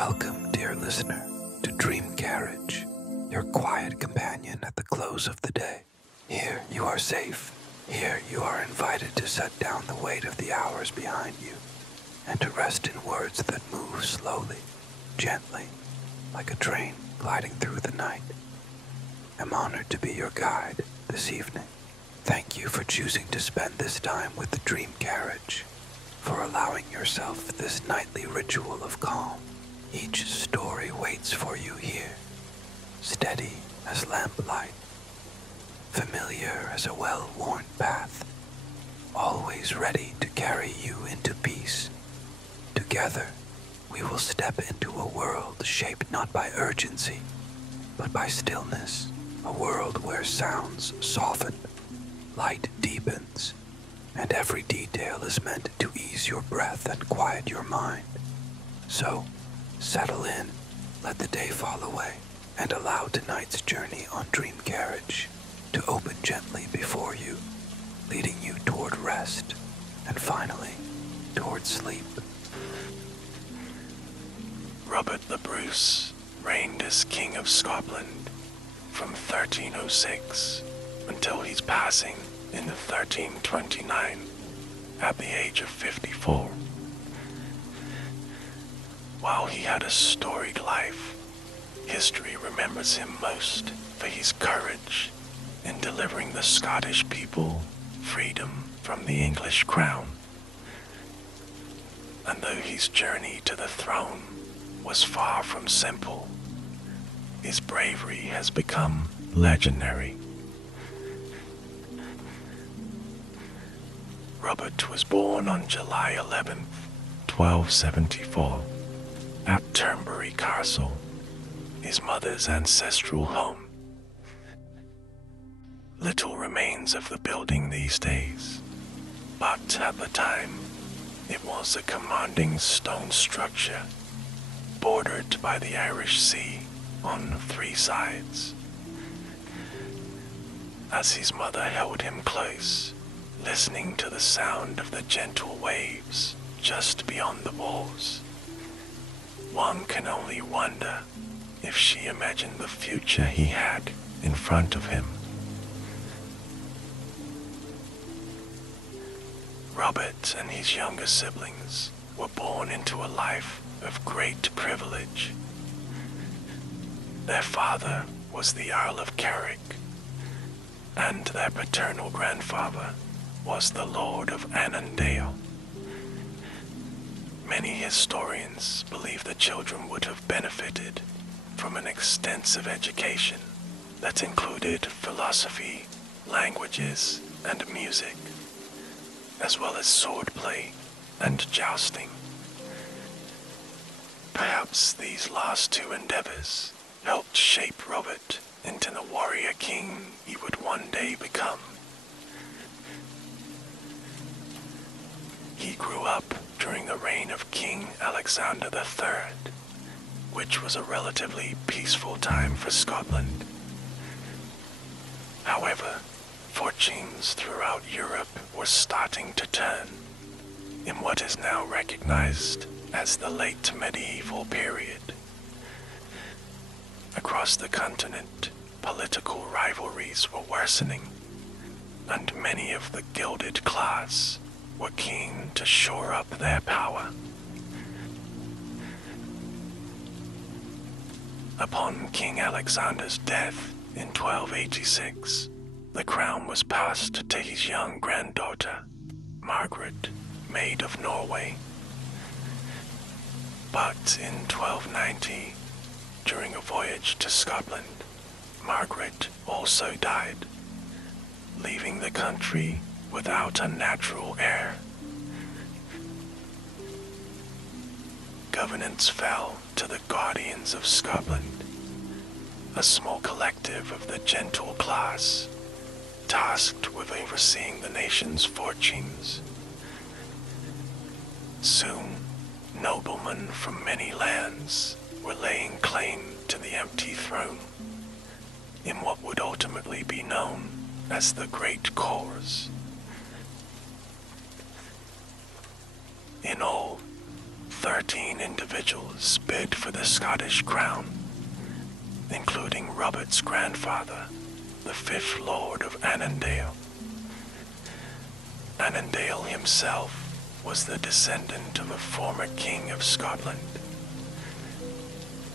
Welcome, dear listener, to Dream Carriage, your quiet companion at the close of the day. Here you are safe. Here you are invited to set down the weight of the hours behind you and to rest in words that move slowly, gently, like a train gliding through the night. I'm honored to be your guide this evening. Thank you for choosing to spend this time with the Dream Carriage, for allowing yourself this nightly ritual of calm. Each story waits for you here, steady as lamplight, familiar as a well-worn path, always ready to carry you into peace. Together, we will step into a world shaped not by urgency, but by stillness, a world where sounds soften, light deepens, and every detail is meant to ease your breath and quiet your mind. So, settle in, let the day fall away, and allow tonight's journey on Dream Carriage to open gently before you, leading you toward rest, and finally, toward sleep. Robert the Bruce reigned as King of Scotland from 1306 until his passing in 1329 at the age of 54. While he had a storied life, history remembers him most for his courage in delivering the Scottish people freedom from the English crown. And though his journey to the throne was far from simple, his bravery has become legendary. Robert was born on July 11th, 1274, at Turnberry Castle, his mother's ancestral home. Little remains of the building these days, but at the time, it was a commanding stone structure, bordered by the Irish Sea on three sides. As his mother held him close, listening to the sound of the gentle waves just beyond the walls, one can only wonder if she imagined the future he had in front of him. Robert and his younger siblings were born into a life of great privilege. Their father was the Earl of Carrick, and their paternal grandfather was the Lord of Annandale. Many historians believe the children would have benefited from an extensive education that included philosophy, languages, and music, as well as swordplay and jousting. Perhaps these last two endeavors helped shape Robert into the warrior king he would one day become. He grew up during the reign of King Alexander III, which was a relatively peaceful time for Scotland. However, fortunes throughout Europe were starting to turn in what is now recognized as the late medieval period. Across the continent, political rivalries were worsening, and many of the gilded class were keen to shore up their power. Upon King Alexander's death in 1286, the crown was passed to his young granddaughter, Margaret, Maid of Norway. But in 1290, during a voyage to Scotland, Margaret also died, leaving the country without a natural heir. Governance fell to the Guardians of Scotland, a small collective of the gentle class, tasked with overseeing the nation's fortunes. Soon, noblemen from many lands were laying claim to the empty throne, in what would ultimately be known as the Great Corrs. In all, 13 individuals bid for the Scottish crown, including Robert's grandfather, the 5th Lord of Annandale. Annandale himself was the descendant of a former king of Scotland.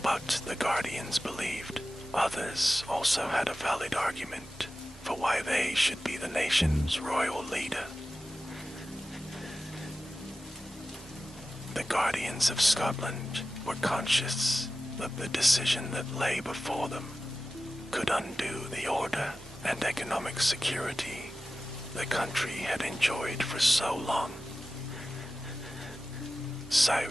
But the Guardians believed others also had a valid argument for why they should be the nation's royal leader. The Guardians of Scotland were conscious that the decision that lay before them could undo the order and economic security the country had enjoyed for so long. So,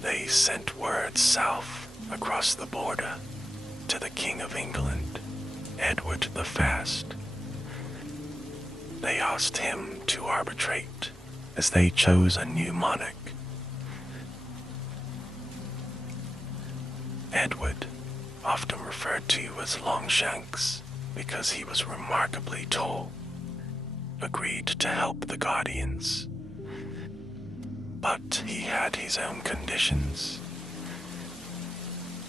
they sent word south across the border to the King of England, Edward the Fast. They asked him to arbitrate as they chose a new monarch. Edward, often referred to as Longshanks because he was remarkably tall, agreed to help the Guardians. But he had his own conditions.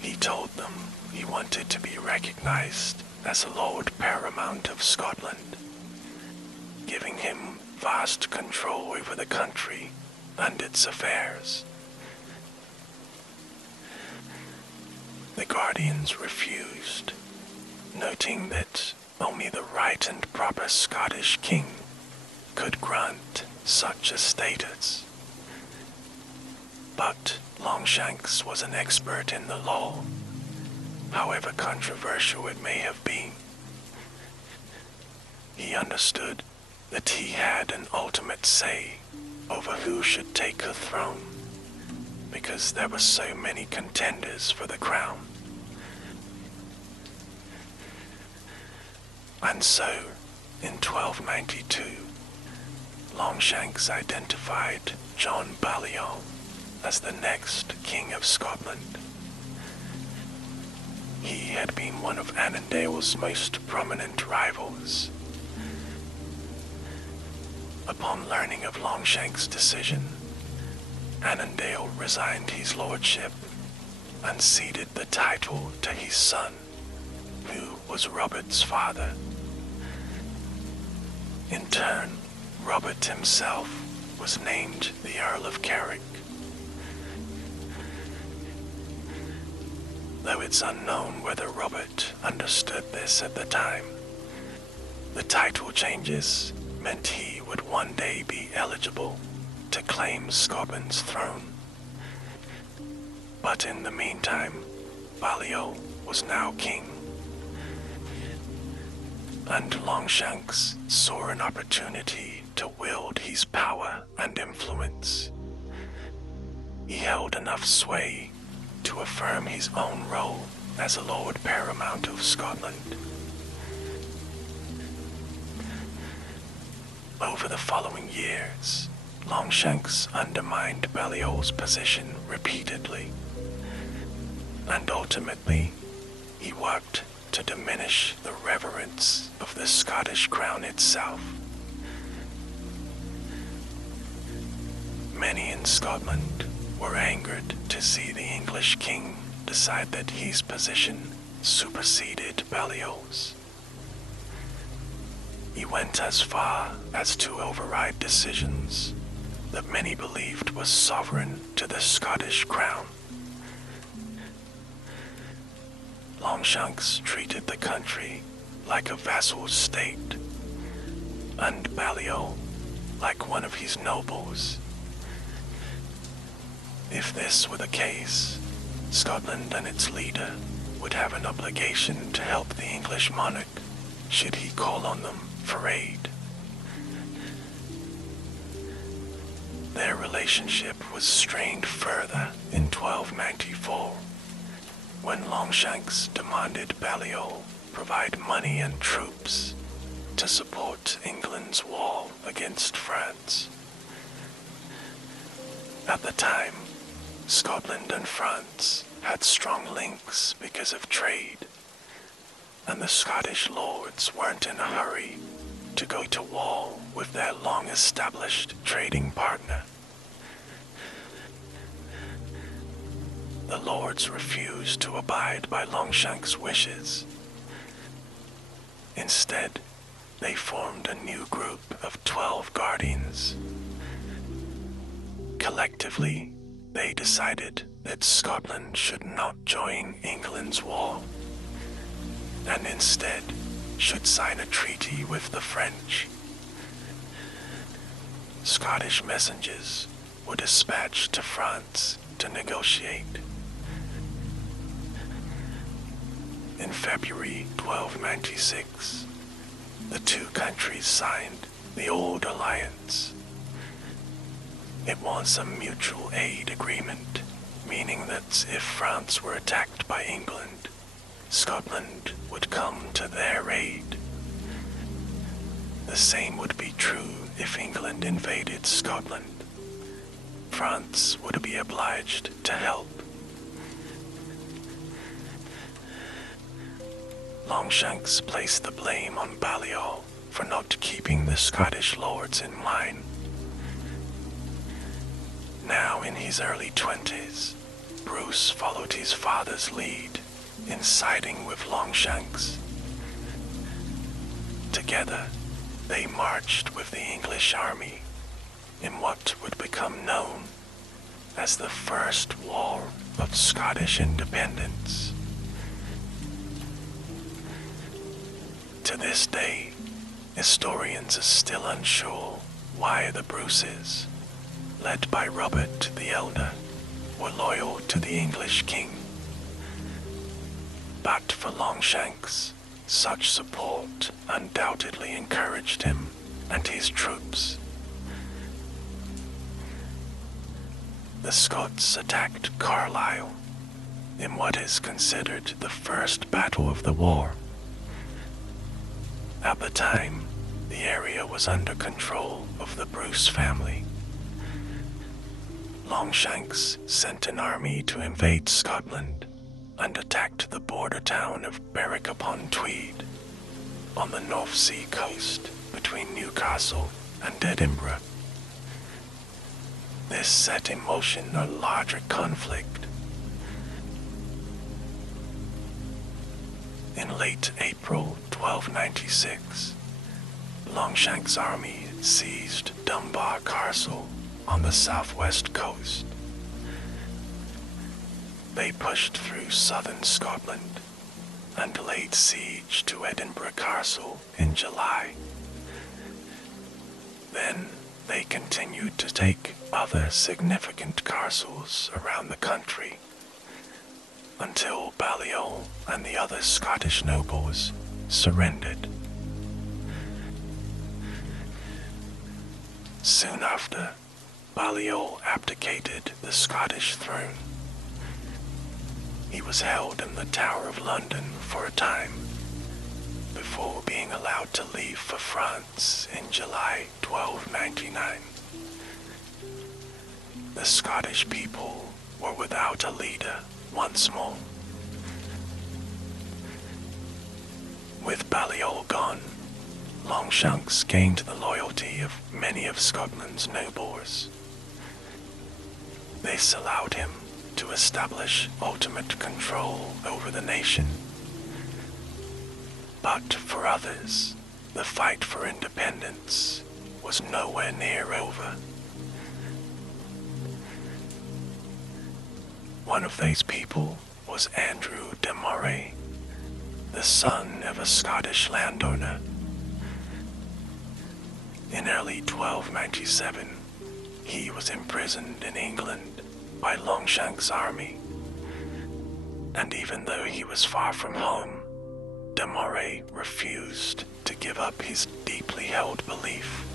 He told them he wanted to be recognized as Lord Paramount of Scotland, giving him vast control over the country and its affairs. The Guardians refused, noting that only the right and proper Scottish king could grant such a status. But Longshanks was an expert in the law, however controversial it may have been. He understood that he had an ultimate say over who should take the throne, because there were so many contenders for the crown. And so, in 1292, Longshanks identified John Balliol as the next King of Scotland. He had been one of Annandale's most prominent rivals. Upon learning of Longshanks' decision, Annandale resigned his lordship and ceded the title to his son, who was Robert's father. In turn, Robert himself was named the Earl of Carrick. Though it's unknown whether Robert understood this at the time, the title changes meant he would one day be eligible to claim Scotland's throne. But in the meantime, Balliol was now king, and Longshanks saw an opportunity to wield his power and influence. He held enough sway to affirm his own role as a Lord Paramount of Scotland. Over the following years, Longshanks undermined Balliol's position repeatedly, and ultimately, he worked to diminish the reverence of the Scottish crown itself. Many in Scotland were angered to see the English king decide that his position superseded Balliol's. He went as far as to override decisions that many believed was sovereign to the Scottish crown. Longshanks treated the country like a vassal state, and Balliol like one of his nobles. If this were the case, Scotland and its leader would have an obligation to help the English monarch should he call on them for aid. Their relationship was strained further in 1294, when Longshanks demanded Balliol provide money and troops to support England's war against France. At the time, Scotland and France had strong links because of trade, and the Scottish lords weren't in a hurry to go to war with their long-established trading partner. the lords refused to abide by Longshank's wishes. Instead, they formed a new group of 12 guardians. Collectively, they decided that Scotland should not join England's war, and instead should sign a treaty with the French. Scottish messengers were dispatched to France to negotiate. In February 1296, the two countries signed the Old Alliance. It was a mutual aid agreement, meaning that if France were attacked by England, Scotland would come to their aid. The same would be true if England invaded Scotland. France would be obliged to help. Longshanks placed the blame on Balliol for not keeping the Scottish lords in line. Now in his early 20s, Bruce followed his father's lead in siding with Longshanks. Together, they marched with the English army in what would become known as the First War of Scottish Independence. To this day, historians are still unsure why the Bruces, led by Robert the Elder, were loyal to the English king. But for Longshanks, such support undoubtedly encouraged him and his troops. The Scots attacked Carlisle in what is considered the first battle of the war. At the time, the area was under control of the Bruce family. Longshanks sent an army to invade Scotland and attacked the border town of Berwick-upon-Tweed on the North Sea coast between Newcastle and Edinburgh. This set in motion a larger conflict. In late April 1296, Longshanks' army seized Dunbar Castle on the southwest coast. They pushed through southern Scotland and laid siege to Edinburgh Castle in July. Then they continued to take other significant castles around the country until Balliol and the other Scottish nobles surrendered. Soon after, Balliol abdicated the Scottish throne. He was held in the Tower of London for a time, before being allowed to leave for France in July 1299. The Scottish people were without a leader once more. With Balliol gone, Longshanks gained the loyalty of many of Scotland's nobles. This allowed him to establish ultimate control over the nation. But for others, the fight for independence was nowhere near over. One of these people was Andrew de Moray, the son of a Scottish landowner. In early 1297, he was imprisoned in England by Longshanks' army, and even though he was far from home, de Moray refused to give up his deeply held belief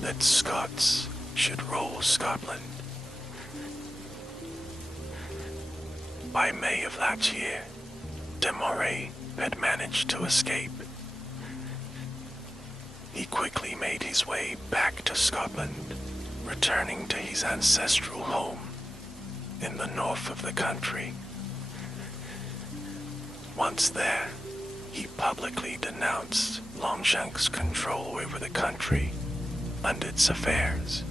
that Scots should rule Scotland. By May of that year, de Moray had managed to escape. He quickly made his way back to Scotland, returning to his ancestral home in the north of the country. Once there, he publicly denounced Longshanks' control over the country and its affairs.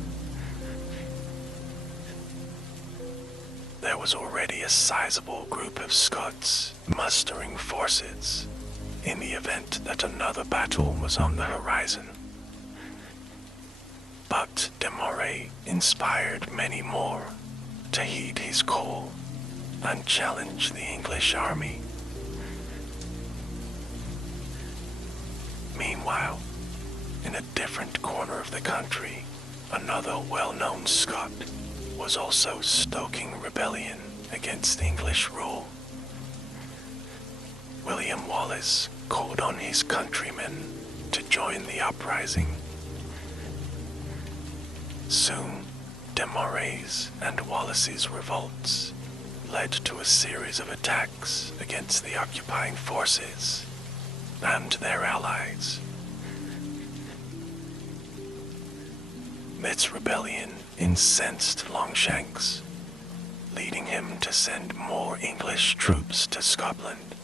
there was already a sizable group of Scots mustering forces in the event that another battle was on the horizon. But de Moray inspired many more to heed his call and challenge the English army. Meanwhile, in a different corner of the country, another well-known Scot was also stoking rebellion against English rule. William Wallace called on his countrymen to join the uprising. Soon, de Moray's and Wallace's revolts led to a series of attacks against the occupying forces and their allies. This rebellion incensed Longshanks, leading him to send more English troops to Scotland.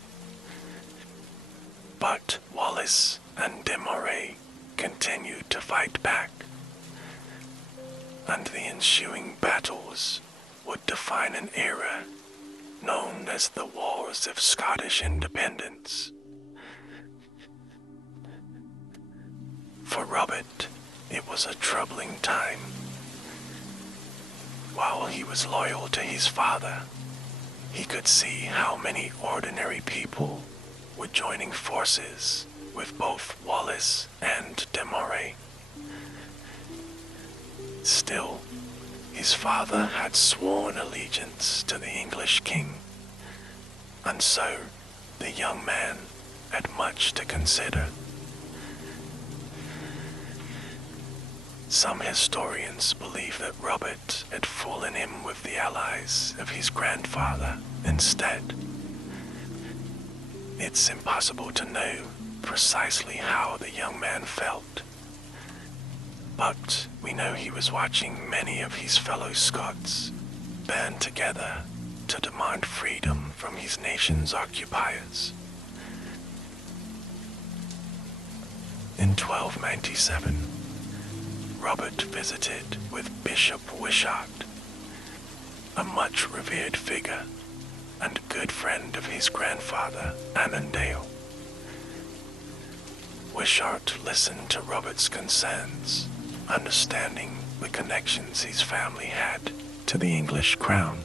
But Wallace and de Moray continued to fight back, and the ensuing battles would define an era known as the Wars of Scottish Independence. For Robert, it was a troubling time. While he was loyal to his father, he could see how many ordinary people were joining forces with both Wallace and de Moray. Still, his father had sworn allegiance to the English king, and so the young man had much to consider. Some historians believe that Robert had fallen in with the allies of his grandfather instead. It's impossible to know precisely how the young man felt, but we know he was watching many of his fellow Scots band together to demand freedom from his nation's occupiers. In 1297, Robert visited with Bishop Wishart, a much revered figure and good friend of his grandfather, Annandale. Wishart listened to Robert's concerns, understanding the connections his family had to the English crown.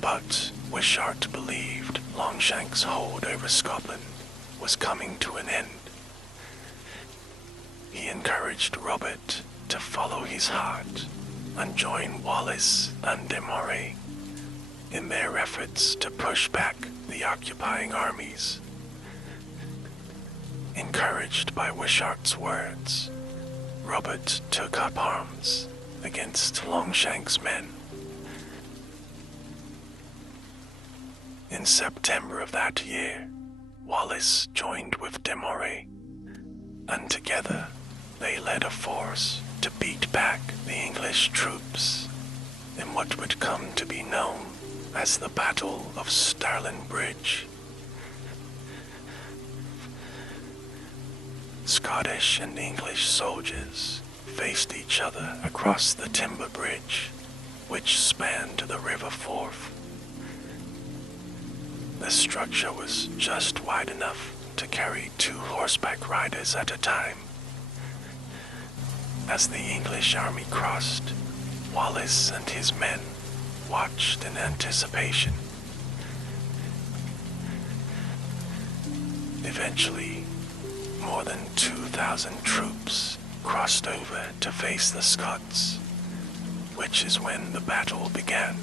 But Wishart believed Longshanks' hold over Scotland was coming to an end. He encouraged Robert to follow his heart and join Wallace and de Moray in their efforts to push back the occupying armies. Encouraged by Wishart's words, Robert took up arms against Longshanks' men. In September of that year, Wallace joined with de Moray, and together they led a force to beat back the English troops in what would come to be known as the Battle of Stirling Bridge. Scottish and English soldiers faced each other across the timber bridge, which spanned the River Forth. The structure was just wide enough to carry 2 horseback riders at a time. As the English army crossed, Wallace and his men watched in anticipation. Eventually, more than 2,000 troops crossed over to face the Scots, which is when the battle began.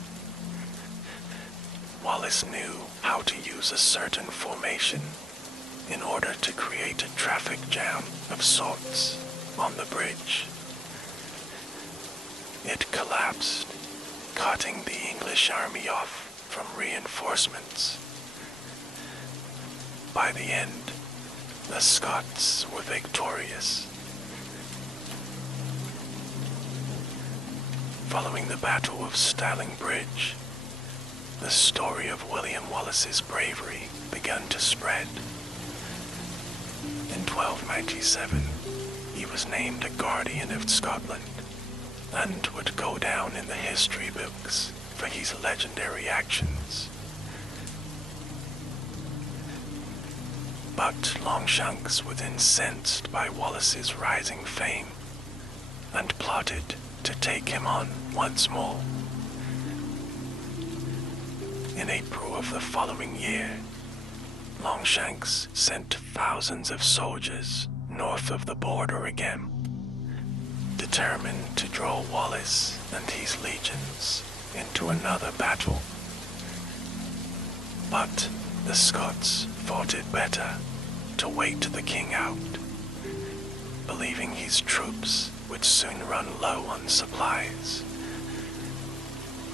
Wallace knew how to use a certain formation in order to create a traffic jam of sorts on the bridge. It collapsed, cutting the English army off from reinforcements. By the end, the Scots were victorious. Following the Battle of Stirling Bridge, the story of William Wallace's bravery began to spread. In 1297, he was named a Guardian of Scotland, and would go down in the history books for his legendary actions. But Longshanks was incensed by Wallace's rising fame and plotted to take him on once more. In April of the following year, Longshanks sent thousands of soldiers north of the border again, determined to draw Wallace and his legions into another battle. But the Scots thought it better to wait the king out, believing his troops would soon run low on supplies.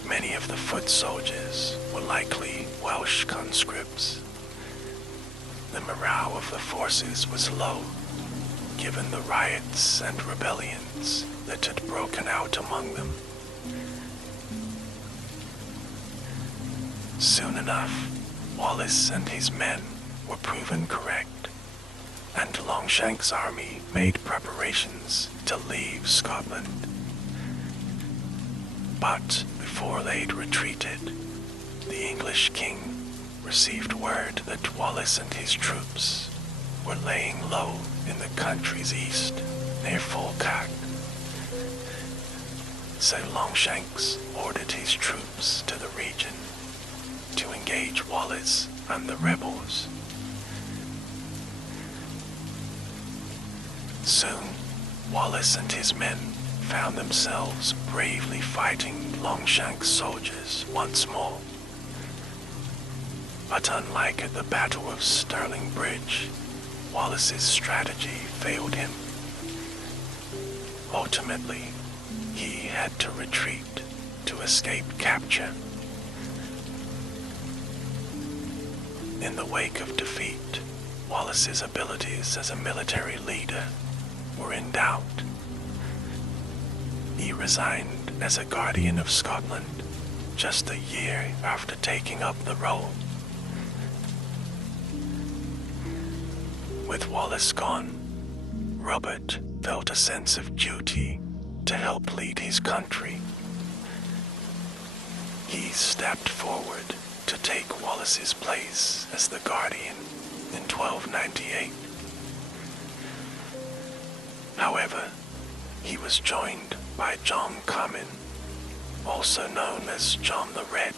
Many of the foot soldiers were likely Welsh conscripts. The morale of the forces was low, given the riots and rebellions that had broken out among them. Soon enough, Wallace and his men were proven correct, and Longshanks' army made preparations to leave Scotland. But before they'd retreated, the English king received word that Wallace and his troops were laying low in the country's east near Falkirk. So Longshanks ordered his troops to the region to engage Wallace and the rebels. Soon, Wallace and his men found themselves bravely fighting Longshanks' soldiers once more. But unlike at the Battle of Stirling Bridge, Wallace's strategy failed him. Ultimately, he had to retreat to escape capture. In the wake of defeat, Wallace's abilities as a military leader were in doubt. He resigned as a Guardian of Scotland just a year after taking up the role. With Wallace gone, Robert felt a sense of duty to help lead his country. He stepped forward to take Wallace's place as the Guardian in 1298. However, he was joined by John Comyn, also known as John the Red,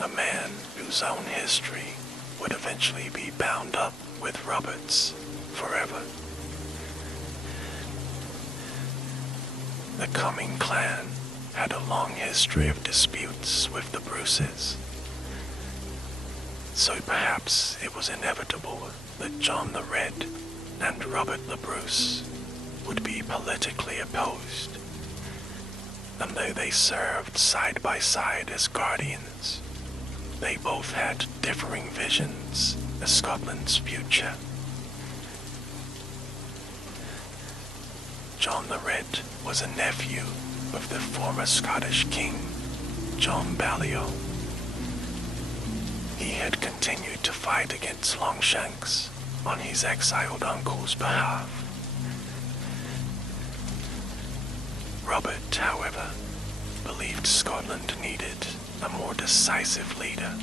a man whose own history would eventually be bound up with Robert's forever. The Comyn clan had a long history of disputes with the Bruces, so perhaps it was inevitable that John the Red and Robert the Bruce would be politically opposed, and though they served side by side as guardians, they both had differing visions of Scotland's future. John the Red was a nephew of the former Scottish king, John Balliol. He had continued to fight against Longshanks on his exiled uncle's behalf. Robert, however, believed Scotland needed a more decisive leader,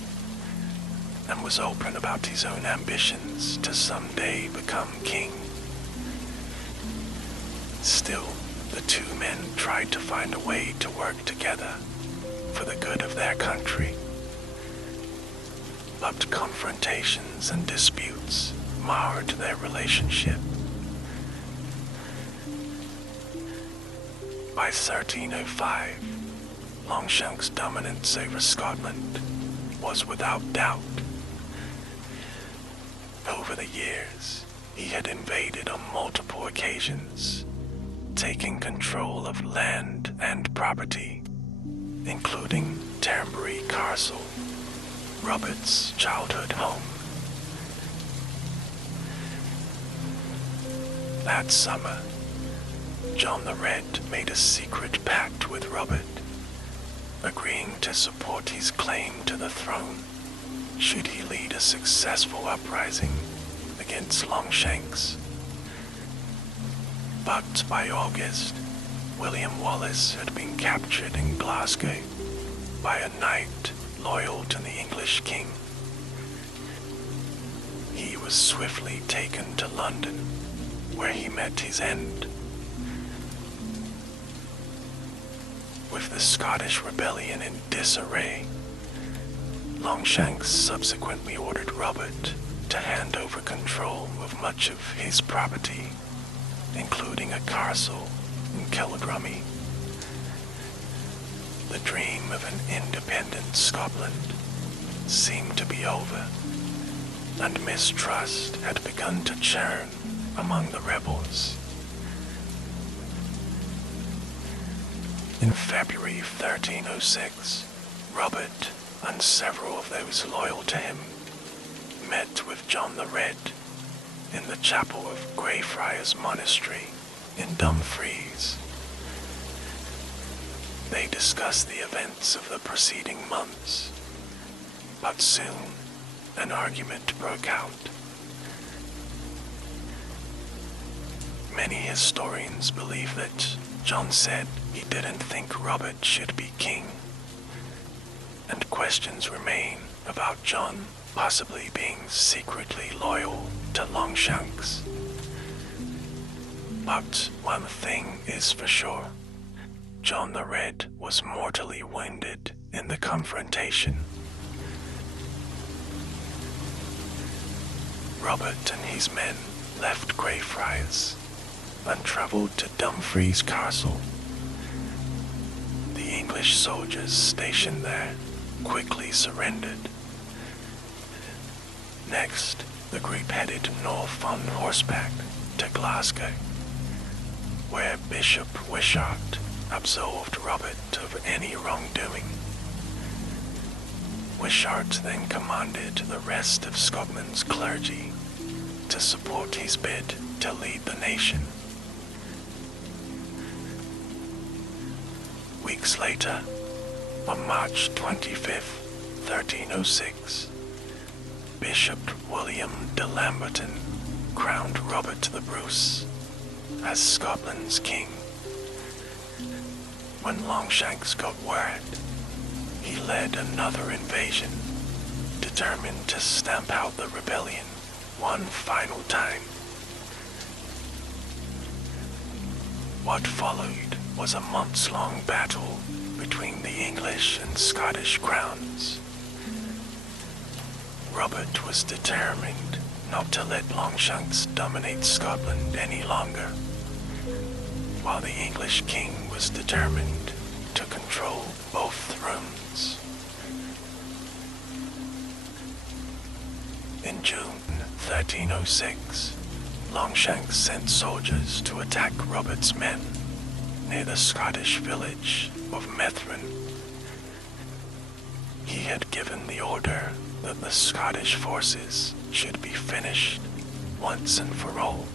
and was open about his own ambitions to someday become king. Still, the two men tried to find a way to work together for the good of their country. But confrontations and disputes marred their relationship. By 1305, Longshanks' dominance over Scotland was without doubt. Over the years, he had invaded on multiple occasions, taking control of land and property, including Turnberry Castle, Robert's childhood home. That summer, John the Red made a secret pact with Robert, agreeing to support his claim to the throne should he lead a successful uprising against Longshanks. But by August, William Wallace had been captured in Glasgow by a knight loyal to the English king. He was swiftly taken to London, where he met his end. With the Scottish rebellion in disarray, Longshanks subsequently ordered Robert to hand over control of much of his property, including a castle in Kilgrummy. The dream of an independent Scotland seemed to be over, and mistrust had begun to churn among the rebels. In February 1306, Robert and several of those loyal to him met with John the Red in the chapel of Greyfriars Monastery in Dumfries. They discussed the events of the preceding months, but soon an argument broke out. Many historians believe that John said he didn't think Robert should be king, and questions remain about John possibly being secretly loyal to Longshanks. But one thing is for sure, John the Red was mortally wounded in the confrontation. Robert and his men left Greyfriars and travelled to Dumfries Castle. The English soldiers stationed there quickly surrendered. Next, the group headed north on horseback to Glasgow, where Bishop Wishart absolved Robert of any wrongdoing. Wishart then commanded the rest of Scotland's clergy to support his bid to lead the nation. Weeks later, on March 25th, 1306, Bishop William de Lamberton crowned Robert the Bruce as Scotland's king. When Longshanks got word, he led another invasion, determined to stamp out the rebellion one final time. What followed was a months-long battle between the English and Scottish crowns. Robert was determined not to let Longshanks dominate Scotland any longer, while the English king was determined to control both thrones. In June 1306, Longshanks sent soldiers to attack Robert's men near the Scottish village of Methven. He had given the order that the Scottish forces should be finished once and for all.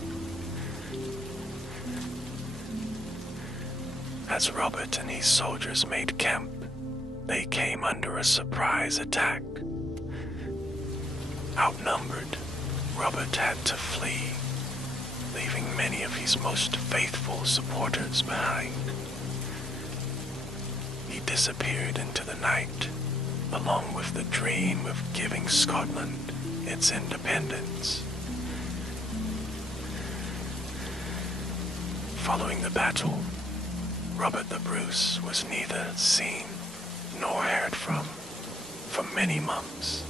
As Robert and his soldiers made camp, they came under a surprise attack. Outnumbered, Robert had to flee, leaving many of his most faithful supporters behind. He disappeared into the night, along with the dream of giving Scotland its independence. Following the battle, Robert the Bruce was neither seen nor heard from for many months.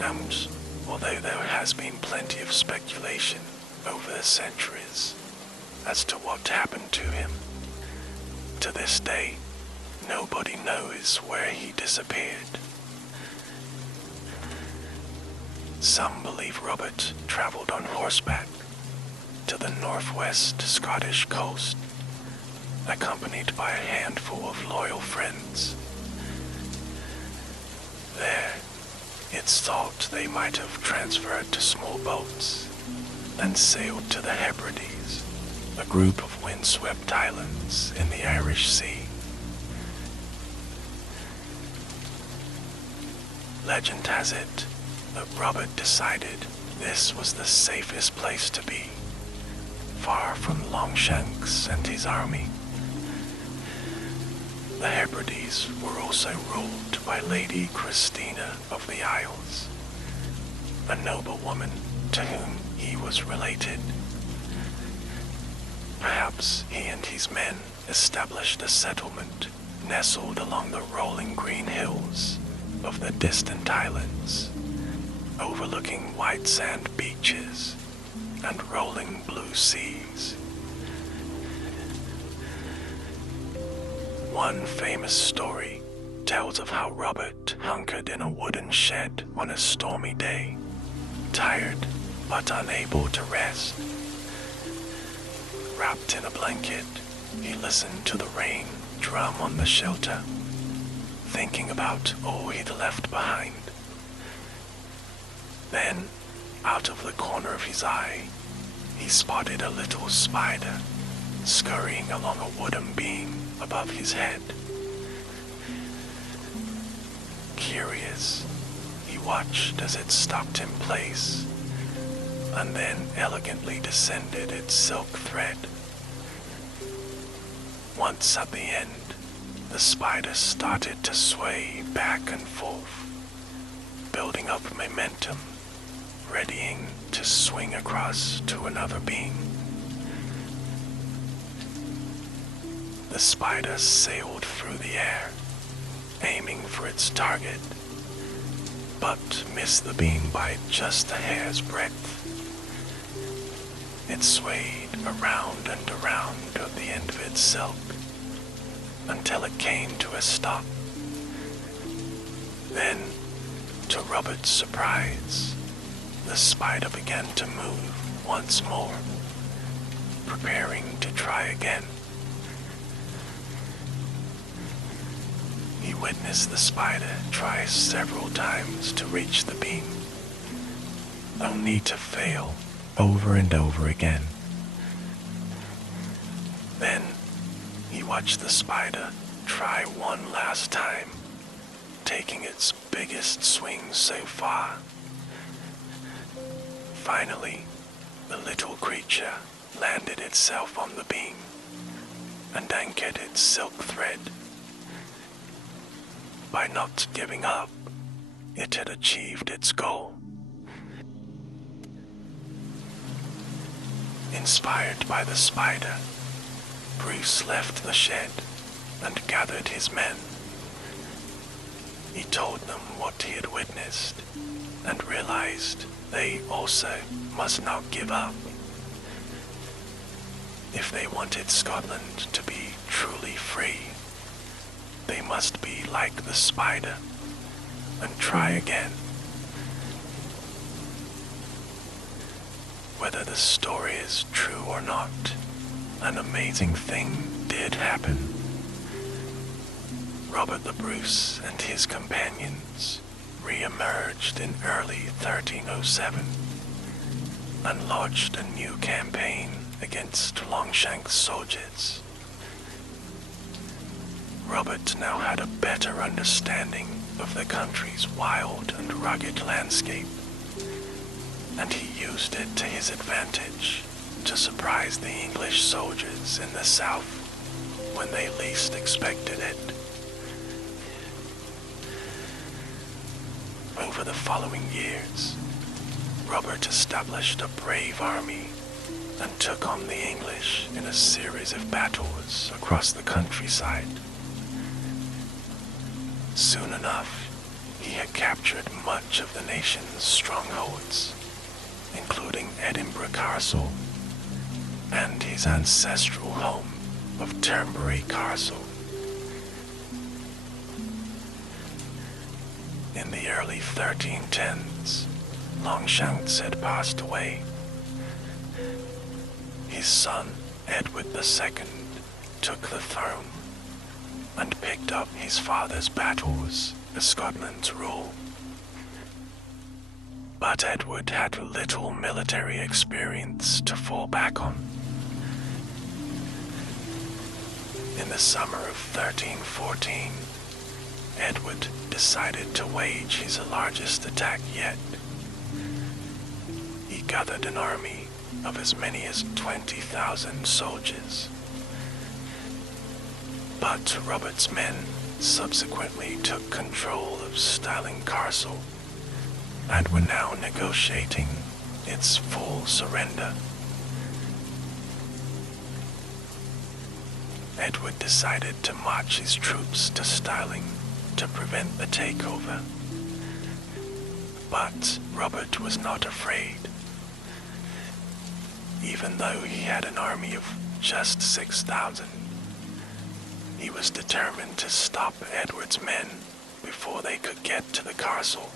And although there has been plenty of speculation over the centuries as to what happened to him, to this day, nobody knows where he disappeared. Some believe Robert traveled on horseback to the northwest Scottish coast, accompanied by a handful of loyal friends. There, it's thought they might have transferred to small boats and sailed to the Hebrides, a group of windswept islands in the Irish Sea. Legend has it that Robert decided this was the safest place to be, far from Longshanks and his army. The Hebrides were also ruled by Lady Christina of the Isles, a noblewoman to whom he was related. Perhaps he and his men established a settlement nestled along the rolling green hills of the distant islands, overlooking white sand beaches and rolling blue seas. One famous story tells of how Robert hunkered in a wooden shed on a stormy day, tired but unable to rest. Wrapped in a blanket, he listened to the rain drum on the shelter, thinking about all he'd left behind. Then, out of the corner of his eye, he spotted a little spider scurrying along a wooden beam above his head. Curious, he watched as it stopped in place and then elegantly descended its silk thread. Once at the end, the spider started to sway back and forth, building up momentum, readying to swing across to another beam. The spider sailed through the air, aiming for its target, but missed the beam by just a hair's breadth. It swayed around and around at the end of its silk until it came to a stop. Then, to Robert's surprise, the spider began to move once more, preparing to try again. He witnessed the spider try several times to reach the beam, only to fail over and over again. Then, he watched the spider try one last time, taking its biggest swing so far. Finally, the little creature landed itself on the beam and anchored its silk thread. By not giving up, it had achieved its goal. Inspired by the spider, Bruce left the shed and gathered his men. He told them what he had witnessed and realized they also must not give up. If they wanted Scotland to be truly free, they must be like the spider and try again. Whether the story is true or not, an amazing thing did happen. Robert the Bruce and his companions re-emerged in early 1307 and launched a new campaign against Longshanks' soldiers. Robert now had a better understanding of the country's wild and rugged landscape, and he used it to his advantage to surprise the English soldiers in the south when they least expected it. Over the following years, Robert established a brave army and took on the English in a series of battles across the countryside. Soon enough, he had captured much of the nation's strongholds, including Edinburgh Castle and his ancestral home of Turnberry Castle. In the early 1310s, Longshanks had passed away. His son, Edward II, took the throne and picked up his father's battles as Scotland's rule. But Edward had little military experience to fall back on. In the summer of 1314, Edward decided to wage his largest attack yet. He gathered an army of as many as 20,000 soldiers. But Robert's men subsequently took control of Stirling Castle and were now negotiating its full surrender. Edward decided to march his troops to Stirling to prevent the takeover. But Robert was not afraid. Even though he had an army of just 6,000, he was determined to stop Edward's men before they could get to the castle.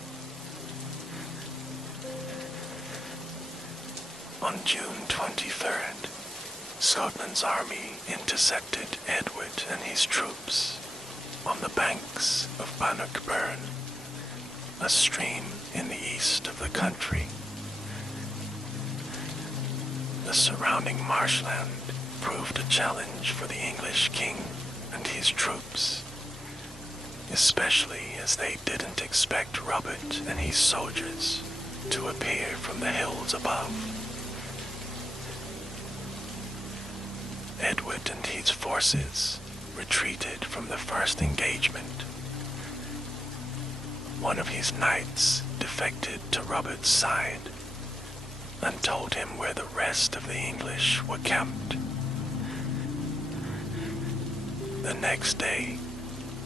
On June 23rd, Scotland's army intercepted Edward and his troops on the banks of Bannockburn, a stream in the east of the country. The surrounding marshland proved a challenge for the English king and his troops, especially as they didn't expect Robert and his soldiers to appear from the hills above. Edward and his forces retreated from the first engagement. One of his knights defected to Robert's side and told him where the rest of the English were camped. The next day,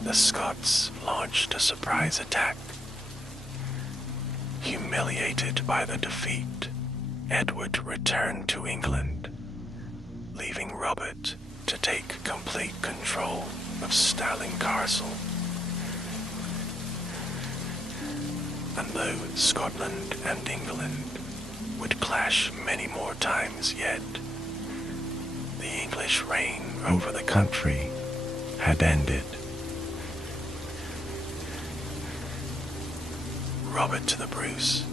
the Scots launched a surprise attack. Humiliated by the defeat, Edward returned to England, leaving Robert to take complete control of Stirling Castle. And though Scotland and England would clash many more times yet, the English reign over the country had ended. Robert the Bruce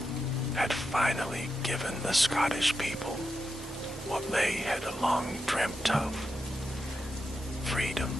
had finally given the Scottish people what they had long dreamt of: freedom.